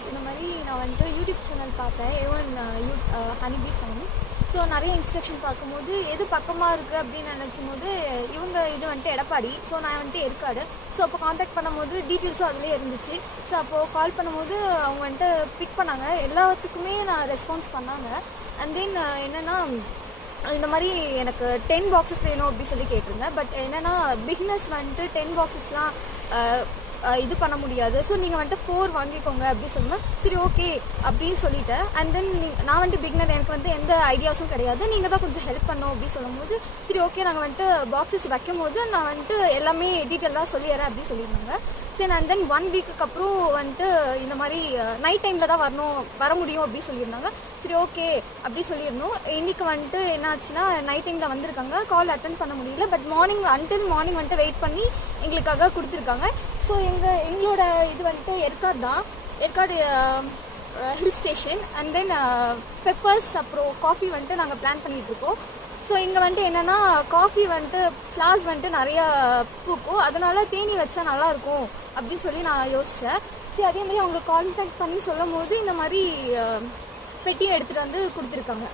Friends இந்த மாதிரி நான் வந்துட்டு யூடியூப் சேனல் பார்த்தேன். ஏவன் யூ ஹனிபி ஃபேமிலி ஸோ நிறைய இன்ஸ்ட்ரக்ஷன் பார்க்கும்போது எது பக்கமாக இருக்குது அப்படின்னு நினச்சும் போது இவங்க இது வந்துட்டு எடப்பாடி. ஸோ நான் வந்துட்டு ஏற்காடு ஸோ அப்போ காண்டாக்ட் பண்ணும்போது டீட்டெயில்ஸும் அதிலே இருந்துச்சு. ஸோ அப்போது கால் பண்ணும்போது அவங்க வந்துட்டு பிக் பண்ணாங்க. எல்லாத்துக்குமே நான் ரெஸ்பான்ஸ் பண்ணாங்க. அண்ட் தென் uh, என்னென்னா இந்த மாதிரி எனக்கு டென் பாக்ஸஸ் வேணும் அப்படின்னு சொல்லி கேட்டிருந்தேன். பட் என்னென்னா பிக்னஸ் வந்துட்டு டென் பாக்ஸஸ்லாம் இது பண்ண முடியாது. ஸோ நீங்கள் வந்துட்டு ஃபோர் வாங்கிக்கோங்க அப்படின்னு சொன்னேன் சரி ஓகே அப்படின்னு சொல்லிட்டேன். அண்ட் தென் நான் வந்துட்டு பிக்னர் எனக்கு வந்து எந்த ஐடியாஸும் கிடையாது. நீங்கள் தான் கொஞ்சம் ஹெல்ப் பண்ணோம் அப்படின்னு சொல்லும்போது சரி ஓகே நாங்கள் வந்துட்டு பாக்ஸஸ் வைக்கும் போது நான் வந்துட்டு எல்லாமே டீட்டெயிலாக சொல்லிடுறேன் அப்படின்னு சொல்லியிருந்தாங்க. சரி அண்ட் தென் ஒன் வீக்குக்கு அப்புறம் வந்துட்டு இந்த மாதிரி நைட் டைமில் தான் வரணும் வர முடியும் அப்படின்னு சொல்லியிருந்தாங்க. சரி ஓகே அப்படி சொல்லியிருந்தோம். இன்னைக்கு வந்துட்டு என்னாச்சுன்னா நைட் டைமில் வந்திருக்காங்க. கால் அட்டன் பண்ண முடியல. பட் மார்னிங் அன்டில் மார்னிங் வந்துட்டு வெயிட் பண்ணி எங்களுக்காக கொடுத்துருக்காங்க. ஸோ எங்கள் எங்களோட இது வந்துட்டு ஏற்காடு தான். Yercaud hill station and then peppers அப்புறம் காஃபி வந்துட்டு நாங்கள் பிளான் பண்ணிகிட்டு இருக்கோம். ஸோ இங்கே வந்துட்டு என்னென்னா காஃபி வந்துட்டு ஃப்ளார்ஸ் வந்துட்டு நிறையா பூக்கும். அதனால தேனி வச்சா நல்லாயிருக்கும் அப்படின்னு சொல்லி நான் யோசித்தேன் சரி அதே மாதிரி அவங்க கான்டாக்ட் பண்ணி சொல்லும் போது இந்த மாதிரி பெட்டியை எடுத்துகிட்டு வந்து கொடுத்துருக்காங்க.